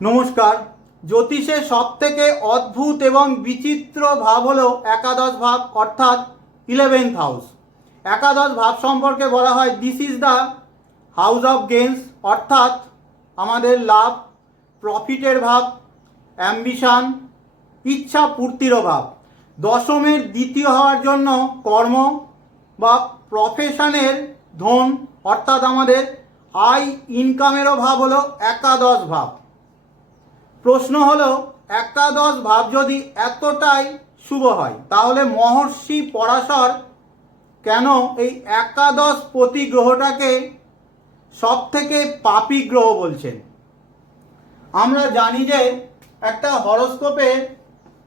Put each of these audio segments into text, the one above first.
নমস্কার। জ্যোতিষের সব থেকে অদ্ভুত এবং বিচিত্র ভাব হলো একাদশ ভাব, অর্থাৎ ইলেভেন্থ হাউস একাদশ ভাব সম্পর্কে বলা হয় this is the house of games অর্থাৎ আমাদের লাভ, প্রফিটের ভাব অ্যাম্বিশান ইচ্ছা পূর্তির অভাব। দশমের দ্বিতীয় হওয়ার জন্য কর্ম বা প্রফেশনের ধন, অর্থাৎ আমাদের আয় ইনকামেরও ভাব হলো একাদশ ভাব। প্রশ্ন হলো, একাদশ ভাব যদি এতটাই শুভ হয়, তাহলে মহর্ষি পরাশর কেন এই একাদশ প্রতি গ্রহটাকে সব থেকে পাপি গ্রহ বলছেন? আমরা জানি যে একটা হরস্কোপে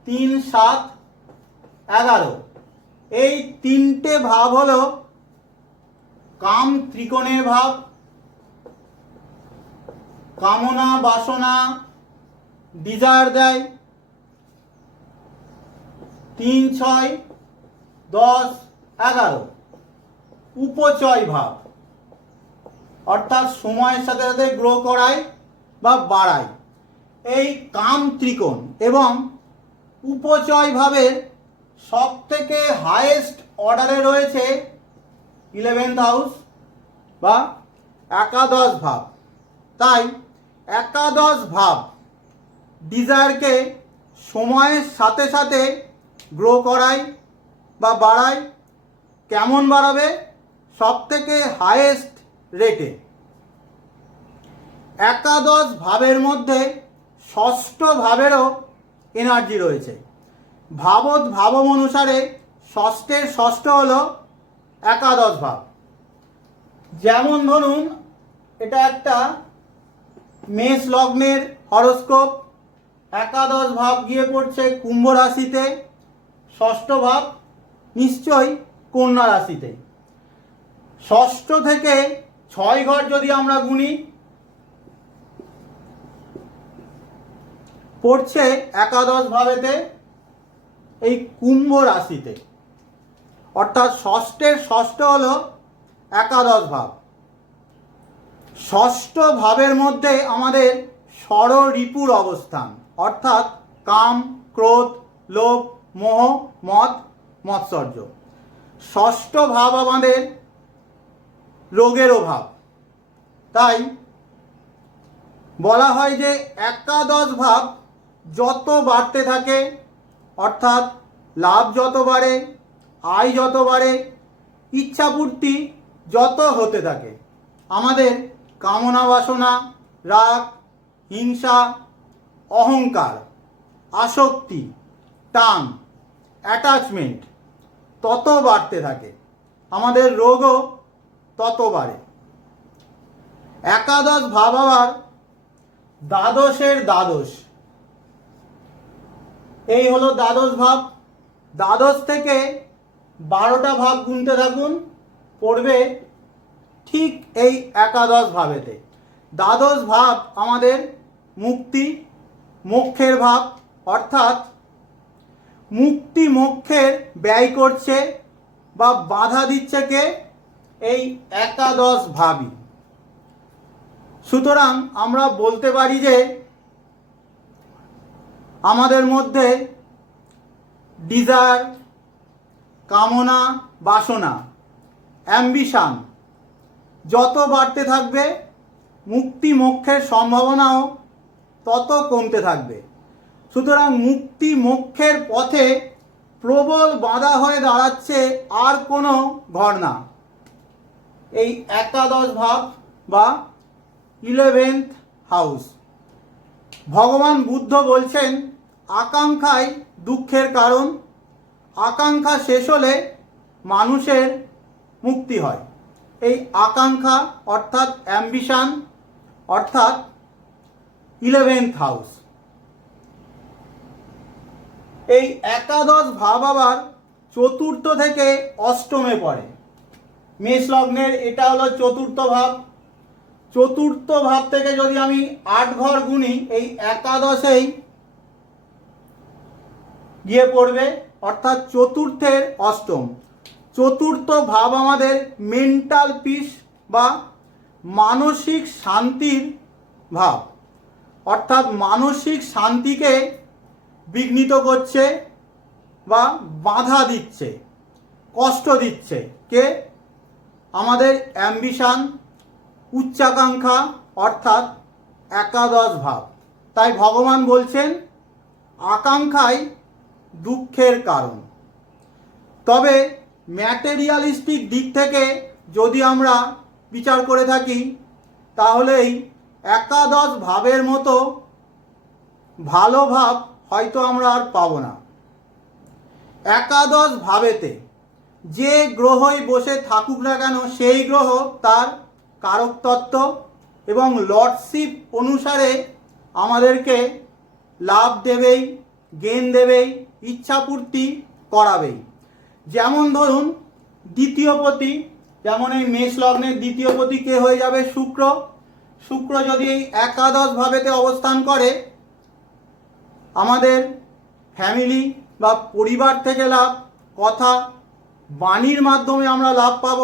তিন, সাত, এগারো, এই তিনটে ভাব হলো কাম ত্রিকোণের ভাব, কামনা বাসনা ডিজায়ার দেয় তিন, ছয়, দশ, এগারো। উপচয় ভাব। অর্থাৎ সময়ের সাথে সাথে গ্রো করায় বা বাড়ায়। এই কাম ত্রিকোণ এবং উপচয় ভাবের সব থেকে হায়েস্ট অর্ডারে রয়েছে ইলেভেন্থ হাউস বা একাদশ ভাব। তাই একাদশ ভাব ডিজায়ারকে সময়ের সাথে সাথে গ্রো করায় বা বাড়ায়, কেমন বাড়াবে? সব থেকে হায়েস্ট রেটে একাদশ ভাবের মধ্যে ষষ্ঠ ভাবেরও এনার্জি রয়েছে। ভাবত ভাবম অনুসারে ষষ্ঠের ষষ্ঠ হলো একাদশ ভাব। যেমন ধরুন, এটা একটা মেষ লগ্নের হরস্কোপ একাদশ ভাব গিয়ে পড়ছে কুম্ভ রাশিতে, ষষ্ঠ ভাব নিশ্চয়ই কন্যা রাশিতে। ষষ্ঠ থেকে ছয় ঘর যদি আমরা গুনি, পড়ছে একাদশ ভাবেতে এই কুম্ভ রাশিতে। অর্থাৎ ষষ্ঠের ষষ্ঠ হল একাদশ ভাব। ষষ্ঠ ভাবের মধ্যে আমাদের ষড় রিপুর অবস্থান। অর্থাৎ কাম, ক্রোধ, লোভ, মোহ, মদ, মৎসর্য। ষষ্ঠ ভাব আমাদের রোগেরও ভাব তাই বলা হয় যে একাদশ ভাব যত বাড়তে থাকে, অর্থাৎ লাভ যত বাড়ে, আয় যত বাড়ে, ইচ্ছাপূর্তি যত হতে থাকে, আমাদের কামনা বাসনা রাগ, হিংসা অহংকার, আসক্তি, টান অ্যাটাচমেন্ট তত বাড়তে থাকে। আমাদের রোগও তত বাড়ে। একাদশ ভাব আবার দ্বাদশের দ্বাদশ। এই হলো দ্বাদশ ভাব। দ্বাদশ থেকে বারোটা ভাব গুনতে থাকুন, পড়বে ঠিক এই একাদশ ভাবেতে। দ্বাদশ ভাব আমাদের মুক্তি মোক্ষের ভাব, অর্থাৎ মুক্তি মোক্ষের ব্যয় করছে বা বাধা দিচ্ছে কে? এই একাদশ ভাবই। সুতরাং আমরা বলতে পারি যে আমাদের মধ্যে ডিজায়ার, কামনা, বাসনা, অ্যাম্বিশান যত বাড়তে থাকবে, মুক্তি মোক্ষের সম্ভাবনাও তত কমতে থাকবে। সুতরাং মুক্তি মোক্ষের পথে প্রবল বাধা হয়ে দাঁড়াচ্ছে আর কোনো ঘর না। এই একাদশ ভাব বা ইলেভেন্থ হাউস ভগবান বুদ্ধ বলছেন, আকাঙ্ক্ষাই দুঃখের কারণ। আকাঙ্ক্ষা শেষ হলে মানুষের মুক্তি হয়। এই আকাঙ্ক্ষা অর্থাৎ অ্যাম্বিশান অর্থাৎ ইলেভেন্থ হাউস এই একাদশ ভাব আবার চতুর্থ থেকে অষ্টমে পড়ে। মেষ লগ্নের এটা হলো চতুর্থ ভাব। চতুর্থ ভাব থেকে যদি আমি আট ঘর গুনি, এই একাদশেই গিয়ে পড়বে, অর্থাৎ চতুর্থের অষ্টম। চতুর্থ ভাব আমাদের মেন্টাল পিস বা মানসিক শান্তির ভাব। অর্থাৎ মানসিক শান্তিকে বিঘ্নিত করছে বা বাধা দিচ্ছে, কষ্ট দিচ্ছে। কে? আমাদের অ্যাম্বিশন, উচ্চাকাঙ্ক্ষা, অর্থাৎ একাদশ ভাব। তাই ভগবান বলছেন, আকাঙ্ক্ষাই দুঃখের কারণ। তবে ম্যাটেরিয়ালিস্টিক দিক থেকে যদি আমরা বিচার করে থাকি, তাহলেই একাদশ ভাবের মতো ভালো ভাব হয়তো আমরা আর পাবো না। একাদশ ভাবেতে যে গ্রহই বসে থাকুক না কেন, সেই গ্রহ তার কারকতত্ত্ব এবং লর্ডশিপ অনুসারে আমাদেরকে লাভ দেবেই, জ্ঞান দেবেই, ইচ্ছাপূর্তি করাবেই। যেমন ধরুন, দ্বিতীয় পতি, যেমন এই মেষ লগ্নের দ্বিতীয় পতি কে হয়ে যাবে? শুক্র। শুক্র যদি এই একাদশ ভাবেতে অবস্থান করে, আমাদের ফ্যামিলি বা পরিবার থেকে লাভ, কথা, বাণীর মাধ্যমে আমরা লাভ পাব।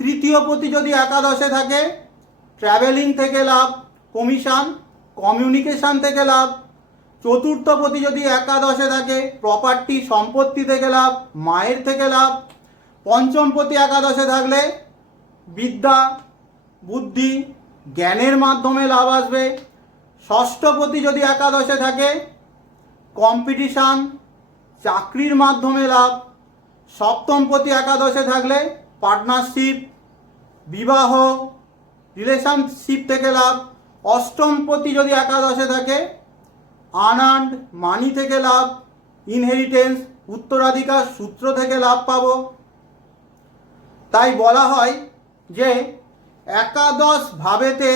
তৃতীয় পতি যদি একাদশে থাকে ট্রাভেলিং থেকে লাভ কমিশন কমিউনিকেশন থেকে লাভ। চতুর্থ পতি যদি একাদশে থাকে প্রপার্টি সম্পত্তি থেকে লাভ, মায়ের থেকে লাভ। পঞ্চম পতি একাদশে থাকলে বিদ্যা, বুদ্ধি জ্ঞানের মাধ্যমে লাভ আসবে। ষষ্ঠপতি যদি একাদশে থাকে কম্পিটিশান চাকরির মাধ্যমে লাভ। সপ্তমপতি একাদশে থাকলে পার্টনারশিপ বিবাহ রিলেশনশিপ থেকে লাভ। অষ্টমপতি যদি একাদশে থাকে আনান্ড মানি থেকে লাভ। ইনহেরিটেন্স উত্তরাধিকার সূত্র থেকে লাভ পাবো। তাই বলা হয় যে একাদশ ভাবেতে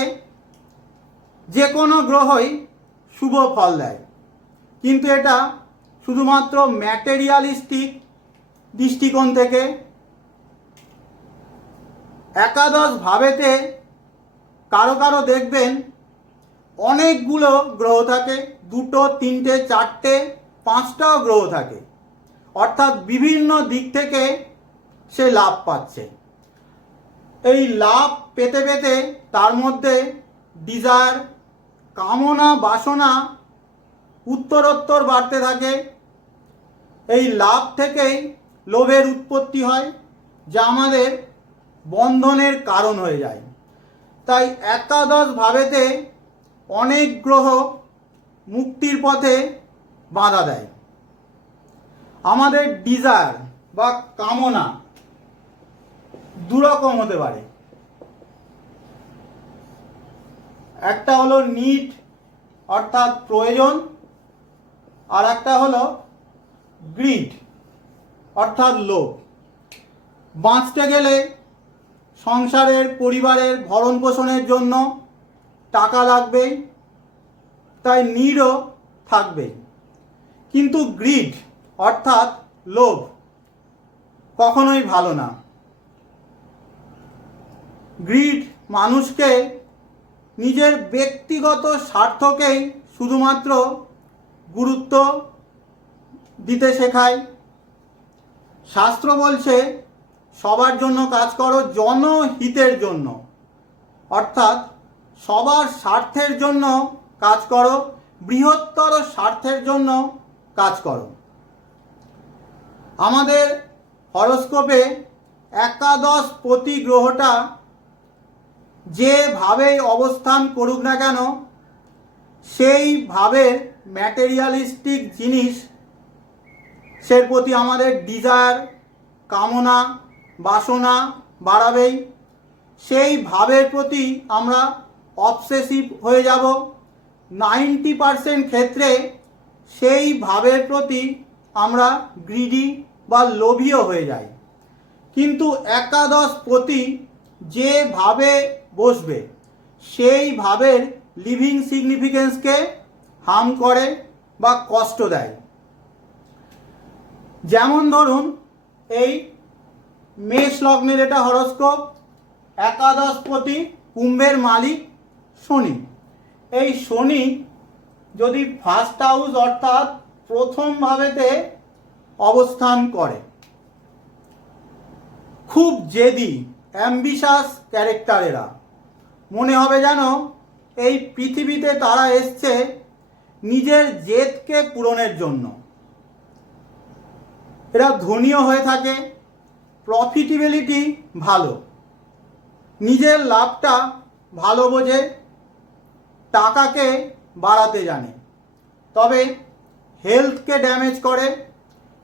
যে কোনো গ্রহই শুভ ফল দেয়। কিন্তু এটা শুধুমাত্র ম্যাটেরিয়ালিস্টিক দৃষ্টিকোণ থেকে একাদশ ভাবেতে কারও কারও দেখবেন অনেকগুলো গ্রহ থাকে, দুটো, তিনটে, চারটে পাঁচটাও গ্রহ থাকে। অর্থাৎ বিভিন্ন দিক থেকে সে লাভ পাচ্ছে। এই লাভ পেতে পেতে তার মধ্যে ডিজায়ার কামনা, বাসনা, উত্তরোত্তর বাড়তে থাকে। এই লাভ থেকেই লোভের উৎপত্তি হয়, যা আমাদের বন্ধনের কারণ হয়ে যায়। তাই একাদশ ভাবেতে অনেক গ্রহ মুক্তির পথে বাধা দেয়। আমাদের ডিজায়ার বা কামনা দুরকম হতে পারে। একটা হলো নিড অর্থাৎ প্রয়োজন, আর একটা হলো গ্রিড, অর্থাৎ লোভ। বাঁচতে গেলে সংসারের, পরিবারের ভরণ পোষণের জন্য টাকা লাগবেই তাই নিডও থাকবেই কিন্তু গ্রিড, অর্থাৎ লোভ, কখনোই ভালো না। গ্রিড মানুষকে নিজের ব্যক্তিগত স্বার্থকেই শুধুমাত্র গুরুত্ব দিতে শেখায়। শাস্ত্র বলছে, সবার জন্য কাজ করো জনহিতের জন্য। অর্থাৎ সবার স্বার্থের জন্য কাজ করো, বৃহত্তর স্বার্থের জন্য কাজ করো। আমাদের হরস্কোপে একাদশ প্রতি গ্রহটা যেভাবেই অবস্থান করুক না কেন সেইভাবে ম্যাটেরিয়ালিস্টিক জিনিস, সের প্রতি আমাদের ডিজায়ার কামনা, বাসনা বাড়াবেই। সেই ভাবের প্রতি আমরা অবসেসিভ হয়ে যাব। নাইনটি পারসেন্ট ক্ষেত্রে সেই ভাবের প্রতি আমরা গ্রিডি বা লোভীও হয়ে যাই। কিন্তু একাদশ প্রতি যে ভাবে বসবে। সেই ভাবের লিভিং সিগনিফিকেন্সকে হার্ম করে বা কষ্ট দেয়। যেমন ধরুন, এই মেষ লগ্নের এটা হরস্কোপ একাদশপতি কুম্ভের মালিক শনি। এই শনি যদি ফার্স্ট হাউস অর্থাৎ প্রথম ভাবেতে অবস্থান করে, খুব জেদি অ্যাম্বিশাস ক্যারেক্টারেরা মনে হবে যেন এই পৃথিবীতে তারা এসছে নিজের জেদকে পূরণের জন্য। এরা ধনীয় হয়ে থাকে প্রফিটেবিলিটি ভালো। নিজের লাভটা ভালো বোঝে, টাকাকে বাড়াতে জানে। তবে হেলথকে ড্যামেজ করে,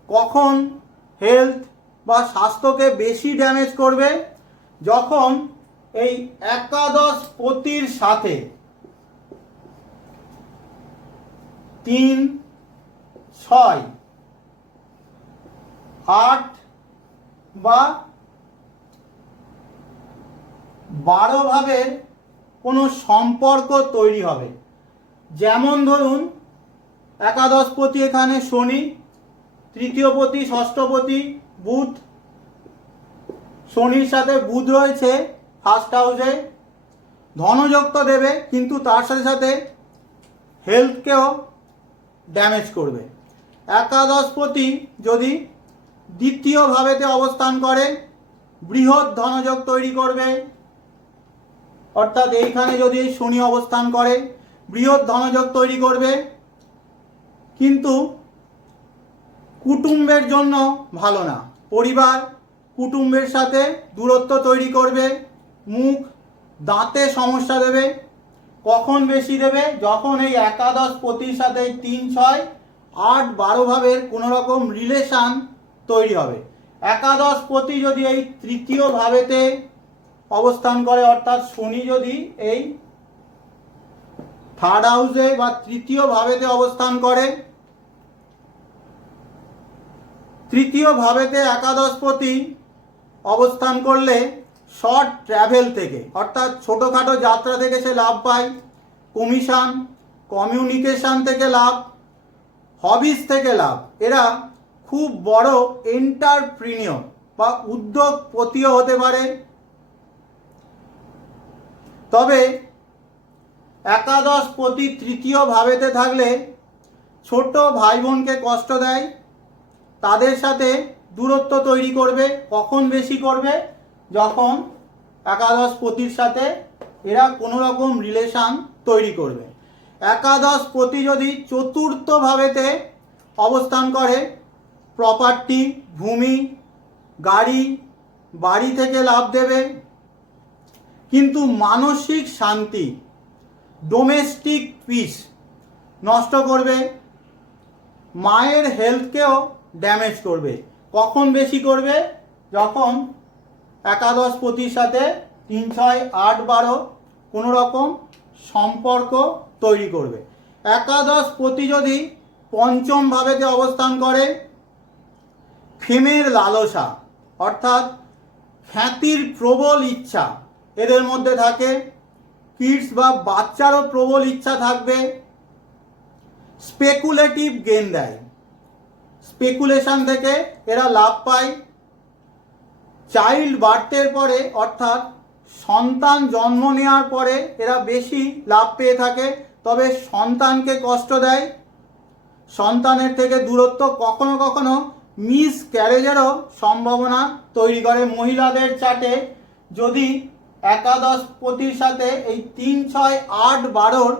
কখন হেলথ বা স্বাস্থ্যকে বেশি ড্যামেজ করবে, যখন এই একাদশ পতির সাথে তিন, ছয়, আট বা বারো ভাবের কোনো সম্পর্ক তৈরি হবে। যেমন ধরুন একাদশপতি এখানে শনি তৃতীয়পতি ষষ্ঠপতি বুধ, শনির সাথে বুধ রয়েছে ফার্স্ট হাউসে ধনযোগ তো দেবে, কিন্তু তার সাথে সাথে হেলথকেও ড্যামেজ করবে। একাদশপতি যদি দ্বিতীয় ভাবেতে অবস্থান করে, বৃহৎ ধনযোগ তৈরি করবে। অর্থাৎ এইখানে যদি শনি অবস্থান করে, বৃহৎ ধনযোগ তৈরি করবে, কিন্তু কুটুম্বের জন্য ভালো না। পরিবার কুটুম্বের সাথে দূরত্ব তৈরি করবে মুখ দাঁতে সমস্যা দেবে, কখন বেশি দেবে? যখন এই একাদশ পতির সাথে তিন, ছয়, আট, বারো ভাবের কোনো রকম রিলেশান তৈরি হবে। একাদশ পতি যদি এই তৃতীয় ভাবেতে অবস্থান করে, অর্থাৎ শনি যদি এই থার্ড হাউসে বা তৃতীয় ভাবেতে অবস্থান করে, তৃতীয় ভাবেতে একাদশপতি অবস্থান করলে শর্ট ট্রাভেল থেকে, অর্থাৎ ছোটোখাটো যাত্রা থেকে সে লাভ পায় কমিশন কমিউনিকেশন থেকে লাভ হবিস থেকে লাভ। এরা খুব বড় এন্টারপ্রিনিয়র বা উদ্যোগপতিও হতে পারে। তবে একাদশ পতি তৃতীয় ভাবেতে থাকলে ছোট ভাই বোনকে কষ্ট দেয়, তাদের সাথে দূরত্ব তৈরি করবে, কখন বেশি করবে যখন একাদশ পতির সাথে এরা কোনো রকম রিলেশান তৈরি করবে। একাদশ পতি যদি চতুর্থভাবেতে অবস্থান করে প্রপার্টি ভূমি, গাড়ি, বাড়ি থেকে লাভ দেবে। কিন্তু মানসিক শান্তি ডোমেস্টিক পিস নষ্ট করবে। মায়ের হেলথকেও ড্যামেজ করবে। কখন বেশি করবে? যখন একাদশ পতির সাথে তিন, ছয়, আট, বারো কোনো রকম সম্পর্ক তৈরি করবে। একাদশ পতি যদি পঞ্চম ভাবেতে অবস্থান করে ফেমের লালসা, অর্থাৎ খ্যাতির প্রবল ইচ্ছা এদের মধ্যে থাকে, কিডস বা বাচ্চারও প্রবল ইচ্ছা থাকবে, স্পেকুলেটিভ গেন দেয়। স্পেকুলেশন থেকে এরা লাভ পায় চাইল্ড বার্থের পরে, অর্থাৎ সন্তান জন্ম নেওয়ার পরে এরা বেশি লাভ পেয়ে থাকে। তবে সন্তানকে কষ্ট দেয়। সন্তানের থেকে দূরত্ব কখনো কখনো মিস ক্যারেজেরও সম্ভাবনা তৈরি করে। মহিলাদের চাটে যদি একাদশ পতির সাথে এই তিন, ছয়, আট, বারোর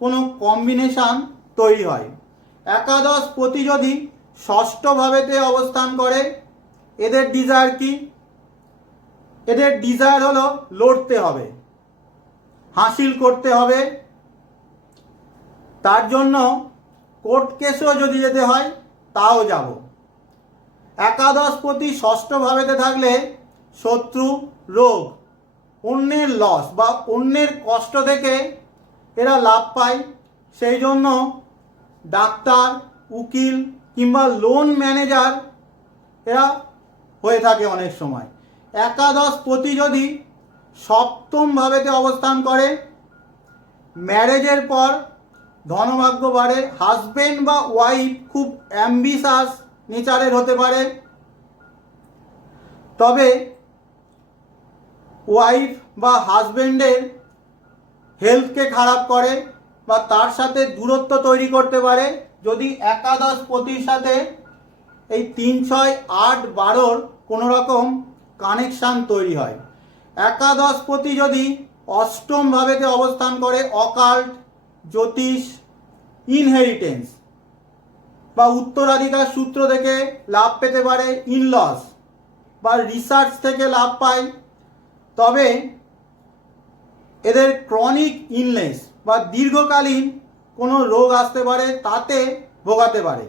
কোনো কম্বিনেশান তৈরি হয়। একাদশ পতি যদি ষষ্ঠভাবেতে অবস্থান করে এদের ডিজায়ার কি? এদের ডিজায়ার হলো লড়তে হবে, হাসিল করতে হবে। তার জন্য কোর্ট কেসও যদি যেতে হয়, তাও যাব। একাদশ পতি ষষ্ঠ ভাবেতে থাকলে শত্রু, রোগ, অন্যের লস বা অন্যের কষ্ট থেকে এরা লাভ পায়। সেই জন্য ডাক্তার, উকিল কিংবা লোন ম্যানেজার এরা হয়ে থাকে অনেক সময়। একাদশ পতি যদি সপ্তম ভাবেতে অবস্থান করে ম্যারেজের পর ধনভাগ্য বাড়ে হাজবেন্ড বা ওয়াইফ খুব অ্যাম্বিশাস নেচারের হতে পারে। তবে ওয়াইফ বা হাজবেন্ডের হেলথকে খারাপ করে বা তার সাথে দূরত্ব তৈরি করতে পারে, যদি একাদশ পতির সাথে এই তিন ছয় আট বারোর কোনো রকম কানেকশান তৈরি হয়। একাদশ পতি যদি অষ্টম ভাবেতে অবস্থান করে অকাল্ট, জ্যোতিষ, ইনহেরিটেন্স বা উত্তরাধিকার সূত্র থেকে লাভ পেতে পারে ইনলস বা রিসার্চ থেকে লাভ পায়, তবে এদের ক্রনিক ইলনেস বা দীর্ঘকালীন কোনো রোগ আসতে পারে, তাতে ভোগাতে পারে।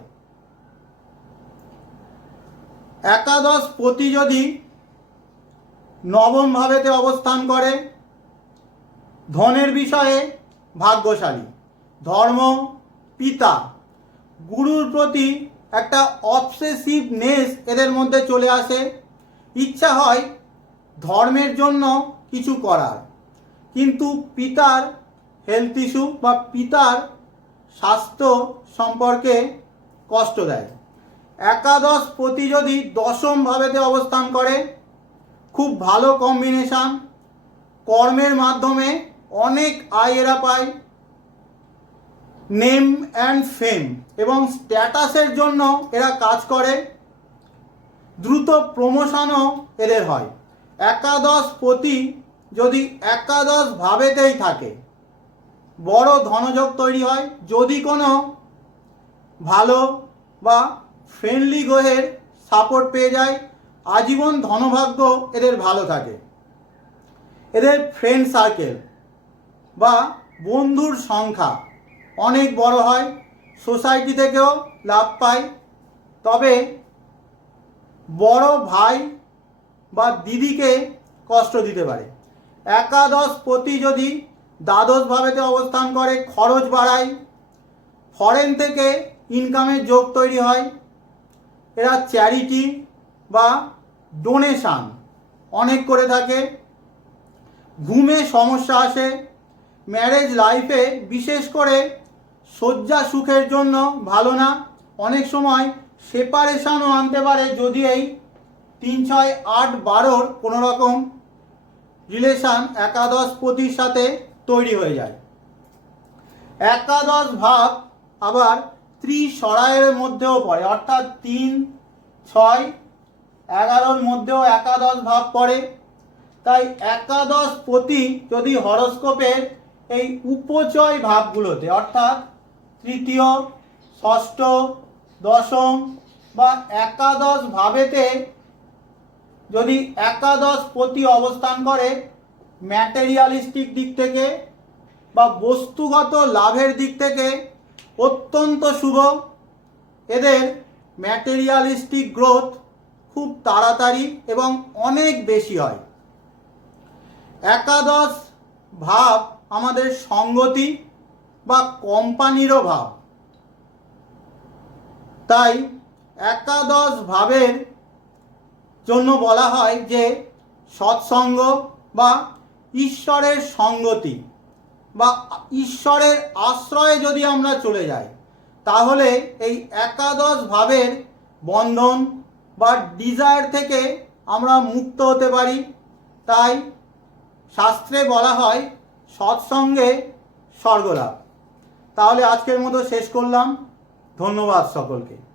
একাদশ পতি যদি নবম ভাবেতে অবস্থান করে। ধনের বিষয়ে ভাগ্যশালী। ধর্ম পিতা। গুরুর প্রতি একটা অবসেসিভনেস এদের মধ্যে চলে আসে। ইচ্ছা হয় ধর্মের জন্য কিছু করার। কিন্তু পিতার হেলথ ইস্যু বা পিতার স্বাস্থ্য সম্পর্কে কষ্ট দেয়। একাদশ প্রতি যদি দশম ভাবেতে অবস্থান করে। খুব ভালো কম্বিনেশান কর্মের মাধ্যমে অনেক আয় এরা পায়। নেম অ্যান্ড ফেম এবং স্ট্যাটাসের জন্য এরা কাজ করে। দ্রুত প্রমোশনও এদের হয়। একাদশ প্রতি যদি একাদশ ভাবেতেই থাকে, বড় ধনযোগ তৈরি হয়। যদি কোনো ভালো বা ফ্রেন্ডলি গ্রহের সাপোর্ট পেয়ে যায়, আজীবন ধনভাগ্য এদের ভালো থাকে। এদের ফ্রেন্ড সার্কেল বা বন্ধুর সংখ্যা অনেক বড় হয় সোসাইটি থেকেও লাভ পায়। তবে বড় ভাই বা দিদিকে কষ্ট দিতে পারে। একাদশ প্রতি যদি দ্বাদশ ভাবেতে অবস্থান করে, খরচ বাড়ায় ফরেন থেকে ইনকামের যোগ তৈরি হয় এরা চ্যারিটি বা ডোনেশান অনেক করে থাকে। ঘুমে সমস্যা আসে। ম্যারেজ লাইফে বিশেষ করে শয্যা সুখের জন্য ভালো না। অনেক সময় সেপারেশানও আনতে পারে যদি এই তিন, ছয়, আট, বারোর কোনো রকম রিলেশান একাদশ পতির সাথে তৈরি হয়ে যায়। একাদশ ভাব আবার ত্রিসরায়ের মধ্যেও পড়ে, অর্থাৎ তিন, ছয়, এগারোর মধ্যেও একাদশ ভাব পড়ে। তাই একাদশ পতি যদি হরস্কোপের এই উপচয় ভাবগুলোতে, অর্থাৎ তৃতীয়, ষষ্ঠ, দশম বা একাদশ ভাবেতে যদি একাদশ পতি অবস্থান করে ম্যাটেরিয়ালিস্টিক দিক থেকে বা বস্তুগত লাভের দিক থেকে অত্যন্ত শুভ। এদের ম্যাটেরিয়ালিস্টিক গ্রোথ খুব তাড়াতাড়ি এবং অনেক বেশি হয়। একাদশ ভাব আমাদের সঙ্গতি বা কোম্পানিরও ভাব। তাই একাদশ ভাবের জন্য বলা হয় যে সৎসঙ্গ বা ঈশ্বরের সঙ্গতি। বা ঈশ্বরের আশ্রয়ে যদি আমরা চলে যাই, তাহলে এই একাদশ ভাবের বন্ধন বা ডিজায়ার থেকে আমরা মুক্ত হতে পারি। তাই শাস্ত্রে বলা হয়, সৎসঙ্গে স্বর্গলাভ। তাহলে আজকের মতো শেষ করলাম। ধন্যবাদ সকলকে।